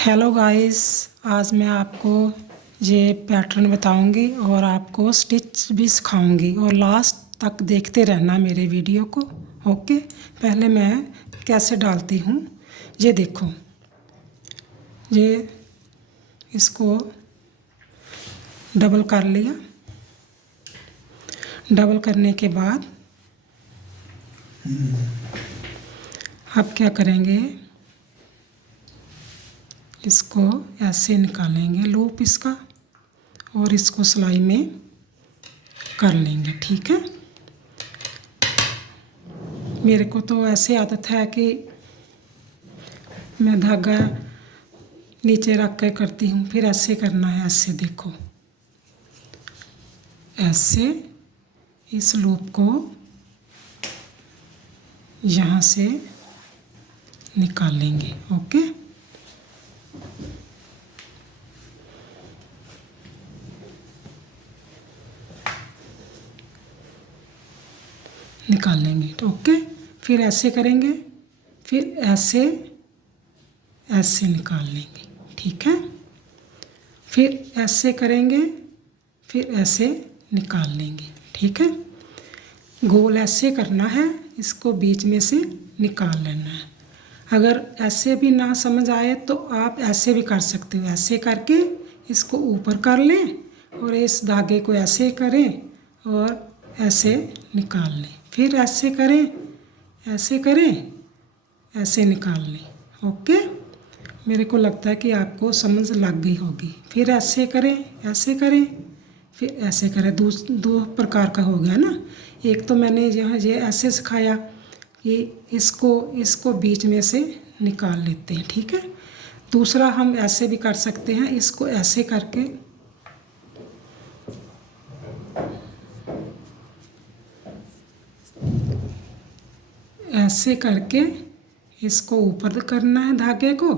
Hello guys, आज मैं आपको ये पैटर्न बताऊंगी और आपको स्टिच भी सिखाऊंगी और लास्ट तक देखते रहना मेरे वीडियो को। ओके, पहले मैं कैसे डालती हूँ ये देखो। ये इसको डबल कर लिया। डबल करने के बाद अब क्या करेंगे, इसको ऐसे निकालेंगे लूप इसका और इसको सिलाई में कर लेंगे। ठीक है, मेरे को तो ऐसे आदत है कि मैं धागा नीचे रख कर करती हूँ, फिर ऐसे करना है। ऐसे देखो, ऐसे इस लूप को यहाँ से निकालेंगे। ओके, निकाल लेंगे। ओके, फिर ऐसे करेंगे, फिर ऐसे ऐसे निकाल लेंगे। ठीक है, फिर ऐसे करेंगे, फिर ऐसे निकाल लेंगे। ठीक है, गोल ऐसे करना है, इसको बीच में से निकाल लेना है। अगर ऐसे भी ना समझ आए तो आप ऐसे भी कर सकते हो। ऐसे करके इसको ऊपर कर लें और इस धागे को ऐसे करें और ऐसे निकाल लें। फिर ऐसे करें, ऐसे करें, ऐसे निकाल लें। ओके, मेरे को लगता है कि आपको समझ लग गई होगी। फिर ऐसे करें, ऐसे करें, फिर ऐसे करें। दो प्रकार का हो गया ना। एक तो मैंने यहाँ ये ऐसे सिखाया कि इसको बीच में से निकाल लेते हैं। ठीक है, दूसरा हम ऐसे भी कर सकते हैं। इसको ऐसे करके ऐसे करके इसको ऊपर करना है धागे को,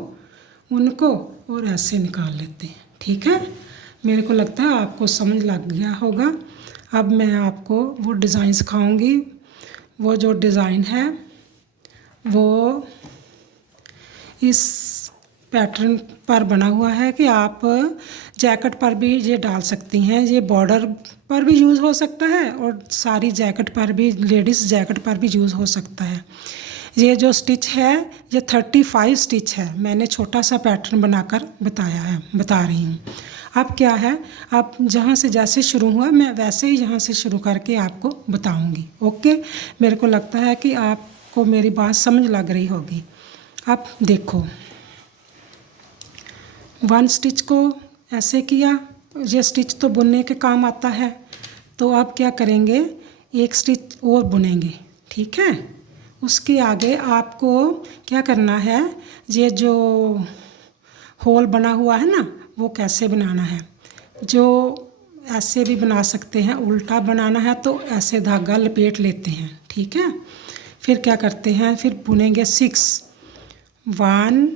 उनको, और ऐसे निकाल लेते हैं। ठीक है, मेरे को लगता है आपको समझ लग गया होगा। अब मैं आपको वो डिज़ाइन सिखाऊंगी। वो जो डिज़ाइन है वो इस पैटर्न पर बना हुआ है कि आप जैकेट पर भी ये डाल सकती हैं। ये बॉर्डर पर भी यूज़ हो सकता है और सारी जैकेट पर भी, लेडीज़ जैकेट पर भी यूज़ हो सकता है। ये जो स्टिच है ये 35 स्टिच है। मैंने छोटा सा पैटर्न बनाकर बता रही हूँ। अब क्या है, आप जहाँ से जैसे शुरू हुआ मैं वैसे ही यहाँ से शुरू करके आपको बताऊँगी। ओके, मेरे को लगता है कि आपको मेरी बात समझ लग रही होगी। अब देखो, 1 स्टिच को ऐसे किया। ये स्टिच तो बुनने के काम आता है, तो अब क्या करेंगे, एक स्टिच और बुनेंगे। ठीक है, उसके आगे आपको क्या करना है, ये जो होल बना हुआ है ना, वो कैसे बनाना है। जो ऐसे भी बना सकते हैं, उल्टा बनाना है तो ऐसे धागा लपेट लेते हैं। ठीक है, फिर क्या करते हैं, फिर बुनेंगे 6, 1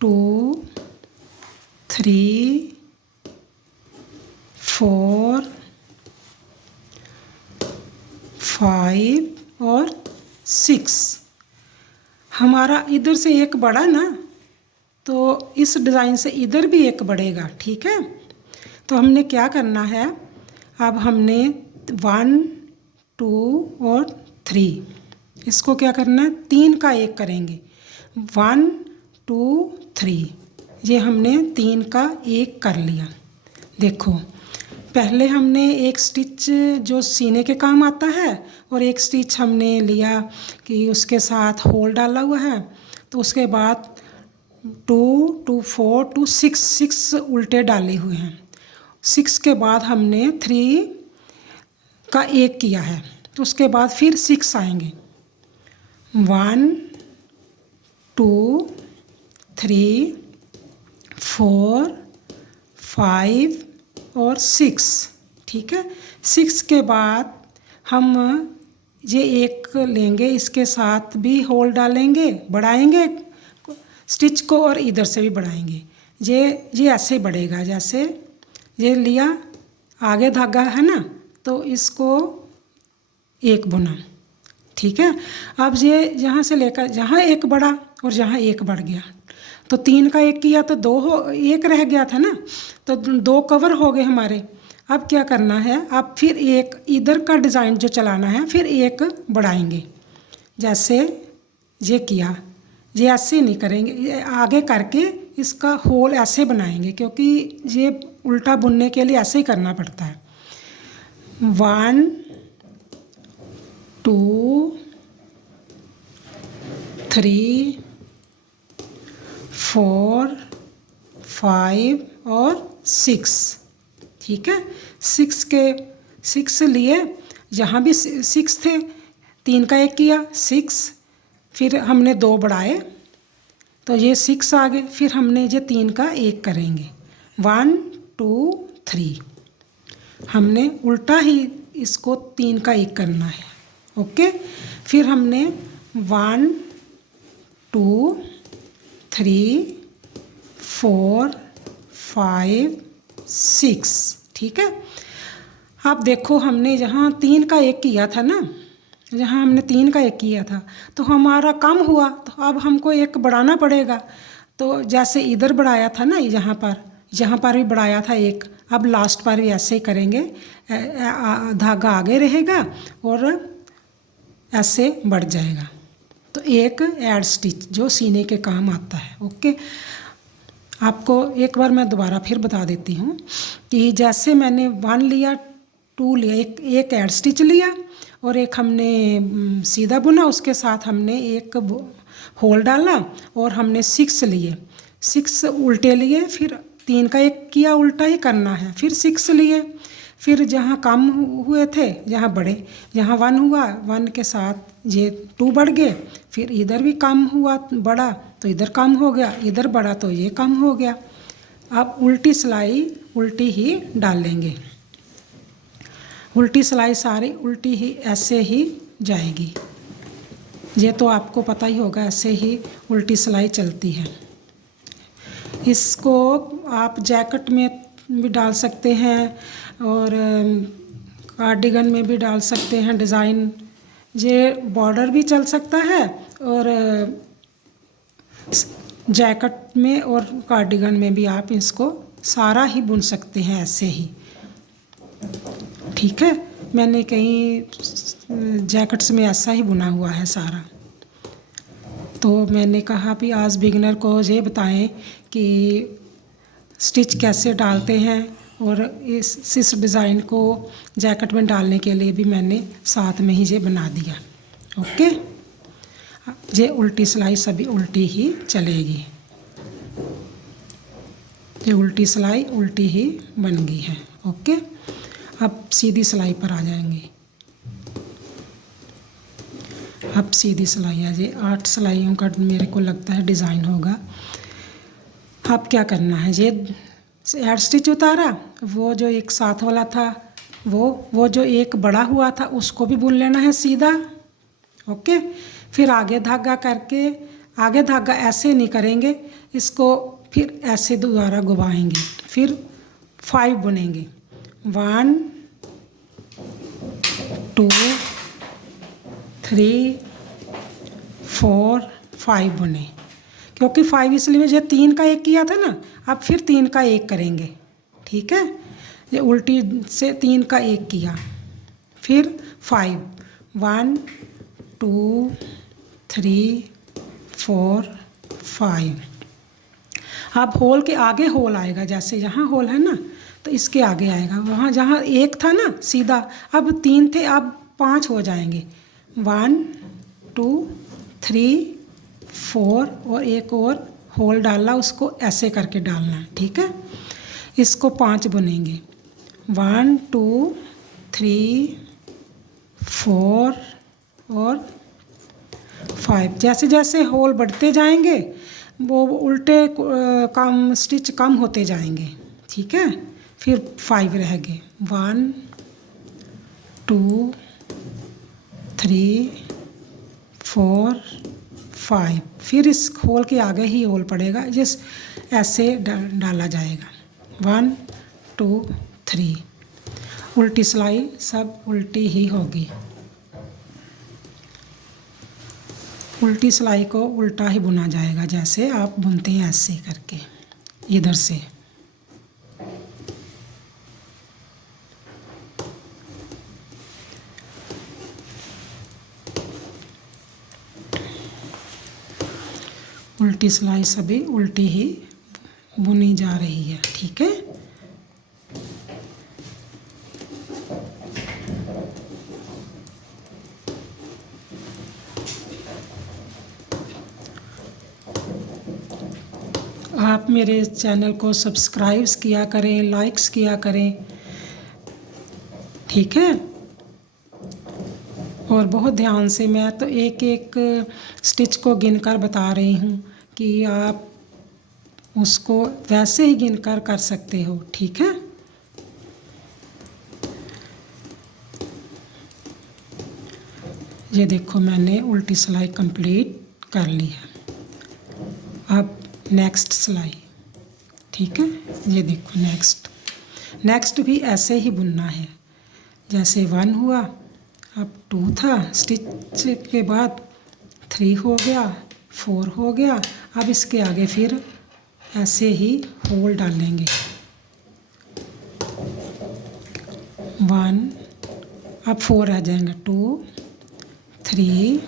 2 3 4 5 और 6। हमारा इधर से एक बढ़ा ना, तो इस डिज़ाइन से इधर भी एक बढ़ेगा। ठीक है, तो हमने क्या करना है, अब हमने 1 2 और 3, इसको क्या करना है, 3 का 1 करेंगे। 1 2 3, ये हमने 3 का 1 कर लिया। देखो, पहले हमने एक स्टिच जो सीने के काम आता है और एक स्टिच हमने लिया कि उसके साथ होल डाला हुआ है। तो उसके बाद 2 2 4 2 6 उल्टे डाले हुए हैं। 6 के बाद हमने 3 का 1 किया है, तो उसके बाद फिर 6 आएंगे। 1 2 3 4 5 और 6। ठीक है, 6 के बाद हम ये एक लेंगे, इसके साथ भी होल डालेंगे, बढ़ाएंगे स्टिच को और इधर से भी बढ़ाएंगे। ये ऐसे बढ़ेगा, जैसे ये लिया, आगे धागा है ना, तो इसको एक बुना। ठीक है, अब ये यहाँ से लेकर जहाँ एक बढ़ा और जहाँ एक बढ़ गया, तो 3 का 1 किया तो 2 हो, 1 रह गया था ना, तो 2 कवर हो गए हमारे। अब क्या करना है, अब फिर एक इधर का डिज़ाइन जो चलाना है, फिर एक बढ़ाएंगे। जैसे ये किया, ये ऐसे नहीं करेंगे, ये आगे करके इसका होल ऐसे बनाएंगे, क्योंकि ये उल्टा बुनने के लिए ऐसे ही करना पड़ता है। 1 2 3 4 5 और 6, ठीक है। 6 लिए, यहाँ भी 6 थे, 3 का 1 किया 6, फिर हमने 2 बढ़ाए तो ये 6 आ गए, फिर हमने ये 3 का 1 करेंगे, 1 2 3, हमने उल्टा ही इसको 3 का 1 करना है, ओके। फिर हमने 1 2 3 4 5 6, ठीक है। आप देखो हमने जहाँ 3 का 1 किया था ना, जहाँ हमने 3 का 1 किया था तो हमारा कम हुआ, तो अब हमको 1 बढ़ाना पड़ेगा। तो जैसे इधर बढ़ाया था ना, यहाँ पर भी बढ़ाया था 1, अब लास्ट पर भी ऐसे ही करेंगे, धागा आगे रहेगा और ऐसे बढ़ जाएगा। तो एक एड स्टिच जो सीने के काम आता है, ओके। आपको एक बार मैं दोबारा फिर बता देती हूँ कि जैसे मैंने 1 लिया, 2 लिया, एक एड स्टिच लिया और एक हमने सीधा बुना, उसके साथ हमने एक होल डाला और हमने 6 लिए, 6 उल्टे लिए, फिर 3 का 1 किया, उल्टा ही करना है, फिर 6 लिए, फिर जहाँ कम हुए थे, जहाँ बढ़े, जहाँ 1 हुआ 1 के साथ ये 2 बढ़ गए, फिर इधर भी कम हुआ बढ़ा तो इधर कम हो गया, इधर बढ़ा तो ये कम हो गया। अब उल्टी सिलाई उल्टी ही डालेंगे, उल्टी सिलाई सारी उल्टी ही ऐसे ही जाएगी। ये तो आपको पता ही होगा, ऐसे ही उल्टी सिलाई चलती है। इसको आप जैकेट में भी डाल सकते हैं और कार्डिगन में भी डाल सकते हैं डिज़ाइन। ये बॉर्डर भी चल सकता है और जैकेट में और कार्डिगन में भी आप इसको सारा ही बुन सकते हैं ऐसे ही, ठीक है। मैंने कई जैकेट्स में ऐसा ही बुना हुआ है सारा। तो मैंने कहा भी आज बिगिनर को ये बताएं कि स्टिच कैसे डालते हैं, और इस डिज़ाइन को जैकेट में डालने के लिए भी मैंने साथ में ही ये बना दिया, ओके। ये उल्टी सिलाई सभी उल्टी ही चलेगी, ये उल्टी सिलाई उल्टी ही बन गई है, ओके। अब सीधी सिलाई पर आ जाएंगे। अब सीधी सिलाई है, ये 8 सिलाइयों का मेरे को लगता है डिज़ाइन होगा। अब क्या करना है, ये एड स्टिच उतारा, वो जो एक साथ वाला था वो जो एक बड़ा हुआ था उसको भी बुन लेना है सीधा, ओके। फिर आगे धागा करके, आगे धागा ऐसे नहीं करेंगे, इसको फिर ऐसे दोबारा घुमाएंगे, फिर 5 बुनेंगे, 1 2 3 4 5 बुने, क्योंकि 5 इसलिए ये 3 का 1 किया था ना, अब फिर 3 का 1 करेंगे, ठीक है। ये उल्टी से 3 का 1 किया, फिर 5 1 2 3 4 5। अब होल के आगे होल आएगा, जैसे यहाँ होल है ना तो इसके आगे आएगा, वहाँ जहाँ 1 था ना सीधा, अब 3 थे, अब 5 हो जाएंगे, 1 2 3 4 और एक और होल डालना, उसको ऐसे करके डालना है, ठीक है। इसको 5 बुनेंगे, 1 2 3 4 और 5। जैसे जैसे होल बढ़ते जाएंगे वो उल्टे कम स्टिच कम होते जाएंगे, ठीक है। फिर 5 रह गए, 1 2 3 4 5। फिर इस होल के आगे ही होल पड़ेगा, जिस ऐसे डाला जाएगा, 1 2 3। उल्टी सिलाई सब उल्टी ही होगी। उल्टी सिलाई को उल्टा ही बुना जाएगा, जैसे आप बुनते हैं ऐसे करके इधर से। उल्टी सिलाई सभी उल्टी ही बुनी जा रही है, ठीक है। आप मेरे चैनल को सब्सक्राइब किया करें, लाइक्स किया करें, ठीक है। और बहुत ध्यान से, मैं तो एक एक स्टिच को गिनकर बता रही हूँ कि आप उसको वैसे ही गिनकर कर सकते हो, ठीक है। ये देखो मैंने उल्टी सिलाई कंप्लीट कर ली है। अब नेक्स्ट सिलाई, ठीक है। ये देखो नेक्स्ट भी ऐसे ही बुनना है, जैसे 1 हुआ, अब 2 था, स्टिच के बाद 3 हो गया, 4 हो गया। अब इसके आगे फिर ऐसे ही होल डालेंगे, 1, अब 4 रह जाएंगे, 2, 3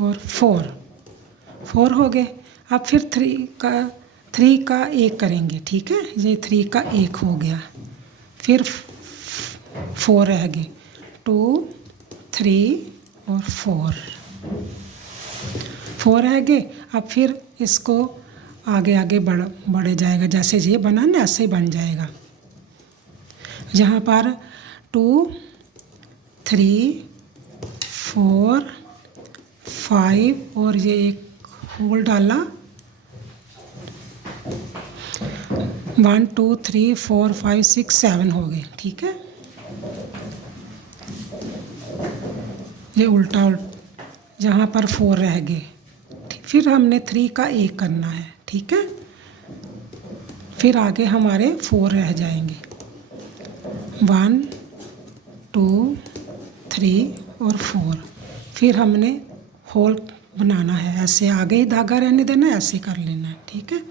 और 4 हो गए। अब फिर 3 का 1 करेंगे, ठीक है। ये 3 का 1 हो गया, फिर 4 रह गए, 2, 3 और 4 रह गए। अब फिर इसको आगे आगे बढ़े जाएगा, जैसे ये बना ना ऐसे ही बन जाएगा। यहाँ पर 2, 3, 4, 5 और ये एक होल डाला, 1, 2, 3, 4, 5, 6, 7 हो गए, ठीक है। ये उल्टा यहाँ पर 4 रह गए, फिर हमने 3 का 1 करना है, ठीक है। फिर आगे हमारे 4 रह जाएंगे, 1, 2, 3 और 4। फिर हमने होल बनाना है, ऐसे आगे ही धागा रहने देना, ऐसे कर लेना है, ठीक है।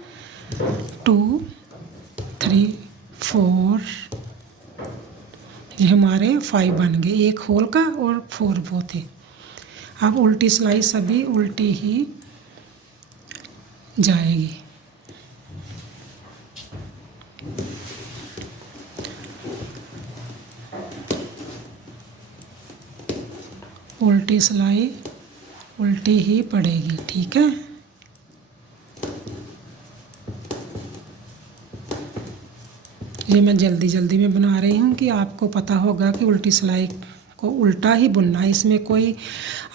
2, 3, 4, ये हमारे 5 बन गए, एक होल का और 4 वो थे। अब उल्टी सिलाई सभी उल्टी ही जाएगी। उल्टी सिलाई उल्टी ही पड़ेगी, ठीक है। ये मैं जल्दी में बना रही हूँ कि आपको पता होगा कि उल्टी सिलाई को उल्टा ही बुनना है, इसमें कोई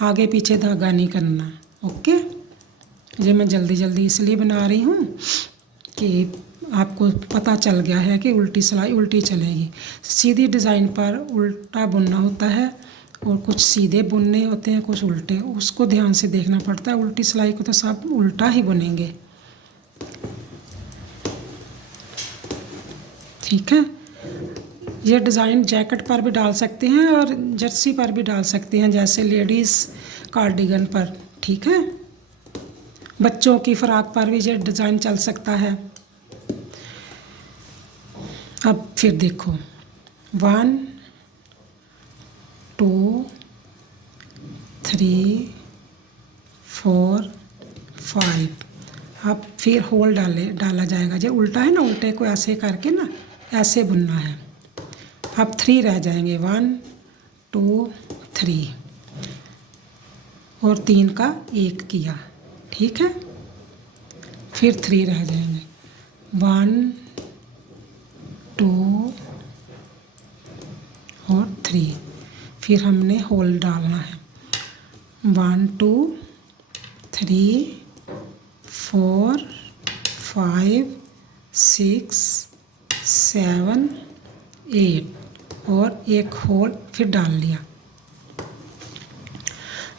आगे पीछे धागा नहीं करना, ओके। ये मैं जल्दी इसलिए बना रही हूँ कि आपको पता चल गया है कि उल्टी सिलाई उल्टी चलेगी। सीधी डिज़ाइन पर उल्टा बुनना होता है और कुछ सीधे बुनने होते हैं, कुछ उल्टे, उसको ध्यान से देखना पड़ता है। उल्टी सिलाई को तो सब उल्टा ही बुनेंगे, ठीक है। ये डिज़ाइन जैकेट पर भी डाल सकते हैं और जर्सी पर भी डाल सकते हैं, जैसे लेडीज़ कार्डिगन पर, ठीक है। बच्चों की फ़्रॉक पर भी ये डिज़ाइन चल सकता है। अब फिर देखो 1, 2, 3, 4, 5। अब फिर होल डाला जाएगा। जो उल्टा है ना, उल्टे को ऐसे करके ना ऐसे बुनना है। अब 3 रह जाएंगे, 1, 2, 3 और 3 का 1 किया, ठीक है। फिर 3 रह जाएंगे, 1, 2 और 3। फिर हमने होल डालना है, 1, 2, 3, 4, 5, 6, 7, 8 और एक होल फिर डाल लिया।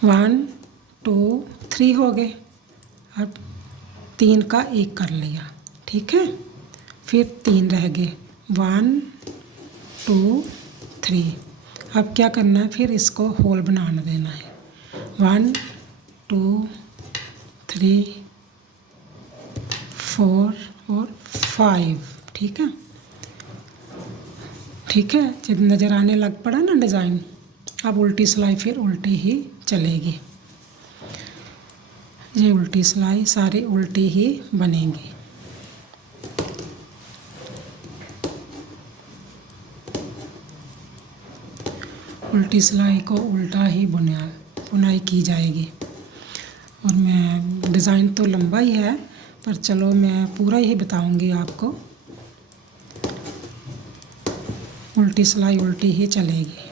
1, 2, 3 हो गए। अब 3 का 1 कर लिया, ठीक है। फिर 3 रह गए, 1, 2, 3। अब क्या करना है, फिर इसको होल बनाना देना है, 1, 2, 3 4 और 5। ठीक है, ठीक है। जब नज़र आने लग पड़ा ना डिज़ाइन, अब उल्टी सिलाई फिर उल्टी ही चलेगी। ये उल्टी सिलाई सारी उल्टी ही बनेगी। उल्टी सिलाई को उल्टा ही बुनाई की जाएगी। और मैं डिज़ाइन तो लंबा ही है, पर चलो मैं पूरा ही बताऊंगी आपको। उल्टी सिलाई उल्टी ही चलेगी।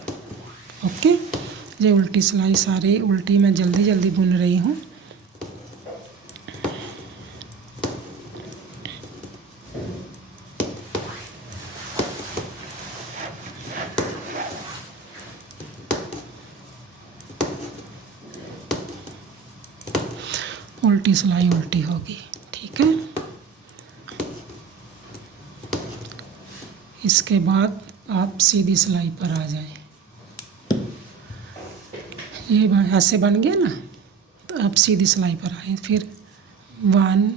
ओके, ये उल्टी सिलाई सारी उल्टी मैं जल्दी जल्दी बुन रही हूँ। उल्टी सिलाई उल्टी होगी। ठीक है, इसके बाद आप सीधी सिलाई पर आ जाएं। ये ऐसे बन गया ना, तो अब सीधी सिलाई पर आए। फिर 1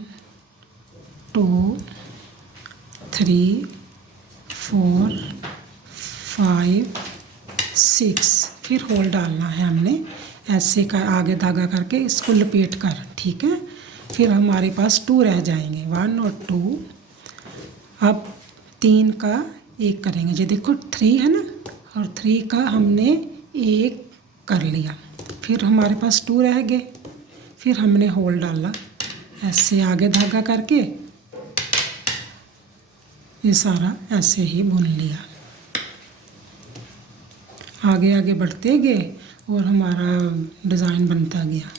2 3 4 5 6, फिर होल डालना है हमने ऐसे का आगे धागा करके इसको लपेट कर। ठीक है, फिर हमारे पास 2 रह जाएंगे, 1 और 2। अब 3 का 1 करेंगे। ये देखो 3 है ना, और 3 का हमने 1 कर लिया। फिर हमारे पास 2 रह गए। फिर हमने होल डाला ऐसे आगे धागा करके, ये सारा ऐसे ही बुन लिया। आगे आगे बढ़ते गए और हमारा डिज़ाइन बनता गया।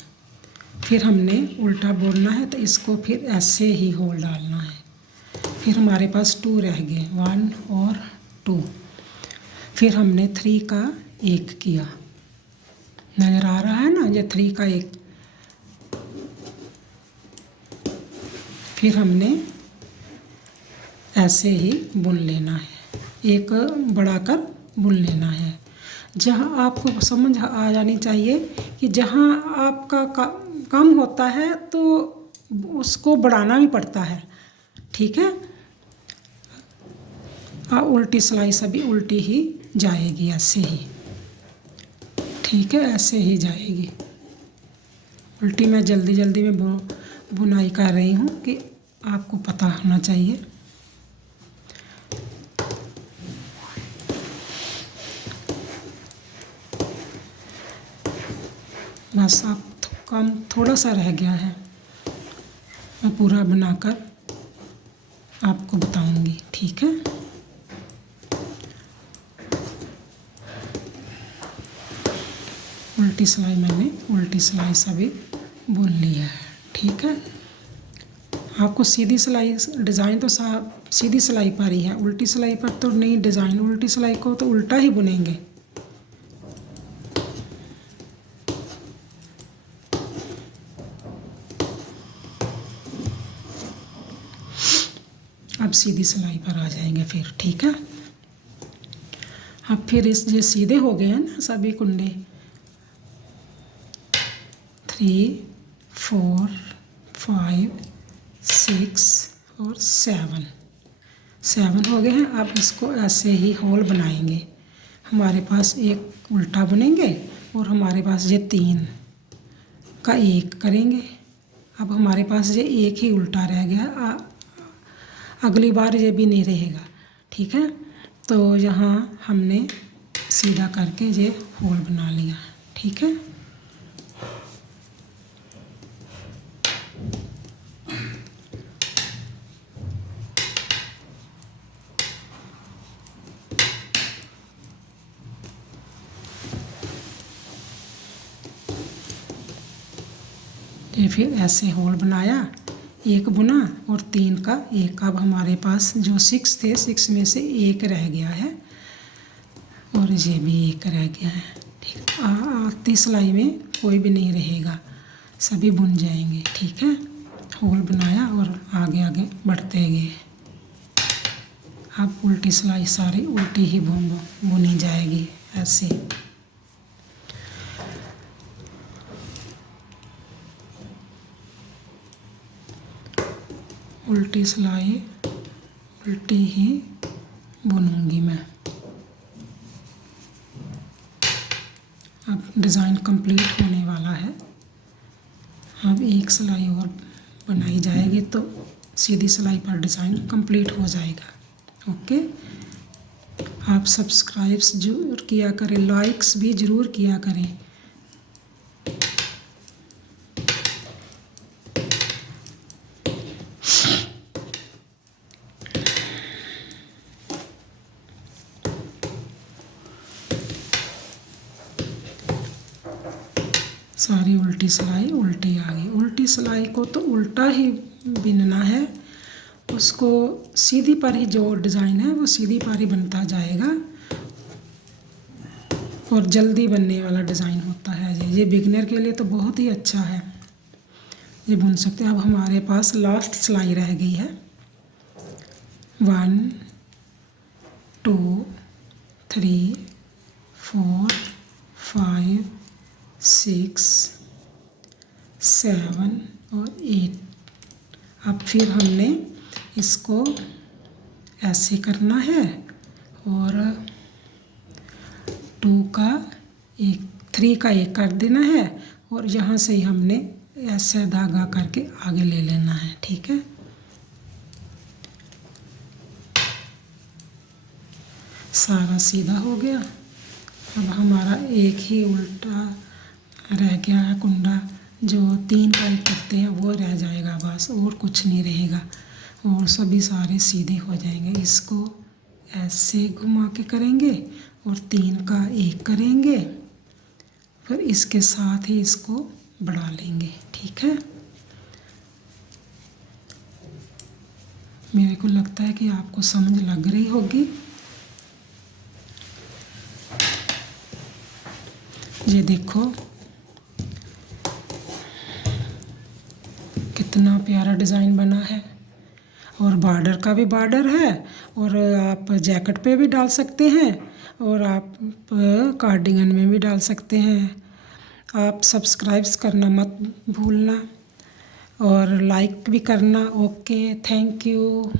फिर हमने उल्टा बुनना है, तो इसको फिर ऐसे ही होल डालना है। फिर हमारे पास 2 रह गए, 1 और 2। फिर हमने 3 का 1 किया। नज़र आ रहा है ना, ये 3 का 1। फिर हमने ऐसे ही बुन लेना है, एक बढ़ाकर बुन लेना है। जहाँ आपको समझ आ जानी चाहिए कि जहाँ आपका कम होता है तो उसको बढ़ाना भी पड़ता है। ठीक है, उल्टी सिलाई सभी उल्टी ही जाएगी, ऐसे ही। ठीक है, ऐसे ही जाएगी उल्टी। मैं जल्दी जल्दी में बुनाई कर रही हूँ कि आपको पता होना चाहिए। बस अब काम थोड़ा सा रह गया है, मैं पूरा बनाकर आपको बताऊंगी। ठीक है, उल्टी सिलाई मैंने उल्टी सिलाई सभी बुन लिया है। ठीक है, आपको सीधी सिलाई डिज़ाइन तो सीधी सिलाई पर ही है, उल्टी सिलाई पर तो नहीं। डिज़ाइन उल्टी सिलाई को तो उल्टा ही बुनेंगे। अब सीधी सिलाई पर आ जाएंगे फिर। ठीक है, अब फिर ये सीधे हो गए हैं ना सभी कुंडे। 3 4 5 6 और 7 हो गए हैं। अब इसको ऐसे ही होल बनाएंगे। हमारे पास एक उल्टा बुनेंगे और हमारे पास ये 3 का 1 करेंगे। अब हमारे पास ये एक ही उल्टा रह गया, अगली बार ये भी नहीं रहेगा। ठीक है, तो यहाँ हमने सीधा करके ये होल बना लिया। ठीक है, ये फिर ऐसे होल बनाया, एक बुना और 3 का 1। अब हमारे पास जो 6 थे, 6 में से 1 रह गया है और ये भी 1 रह गया है। ठीक, आती सिलाई में कोई भी नहीं रहेगा, सभी बुन जाएंगे। ठीक है, होल बनाया और आगे आगे बढ़ते गए। अब उल्टी सिलाई सारी उल्टी ही बुनी जाएगी ऐसे। उल्टी सिलाई उल्टी ही बुनूंगी मैं। अब डिज़ाइन कंप्लीट होने वाला है। अब एक सिलाई और बनाई जाएगी तो सीधी सिलाई पर डिज़ाइन कंप्लीट हो जाएगा। ओके, आप सब्सक्राइब्स जरूर किया करें, लाइक्स भी ज़रूर किया करें। सारी उल्टी सिलाई उल्टी आ गई। उल्टी सिलाई को तो उल्टा ही बिनना है, उसको सीधी पर ही जो डिज़ाइन है वो सीधी पर ही बनता जाएगा और जल्दी बनने वाला डिज़ाइन होता है। ये बिगनर के लिए तो बहुत ही अच्छा है, ये बुन सकते हैं। अब हमारे पास लास्ट सिलाई रह गई है। 1 2 3 4 5 6 7 और 8। अब फिर हमने इसको ऐसे करना है और 2 का एक 3 का एक कर देना है और यहाँ से ही हमने ऐसे धागा करके आगे ले लेना है। ठीक है, सारा सीधा हो गया। अब हमारा एक ही उल्टा रह गया है कुंडा, जो 3 का एक करते हैं वो रह जाएगा बस, और कुछ नहीं रहेगा और सभी सारे सीधे हो जाएंगे। इसको ऐसे घुमा के करेंगे और 3 का एक करेंगे, फिर इसके साथ ही इसको बढ़ा लेंगे। ठीक है, मेरे को लगता है कि आपको समझ लग रही होगी। ये देखो कितना प्यारा डिज़ाइन बना है, और बॉर्डर का भी बॉर्डर है, और आप जैकेट पे भी डाल सकते हैं और आप कार्डिगन में भी डाल सकते हैं। आप सब्सक्राइब्स करना मत भूलना और लाइक भी करना। Okay, thank you.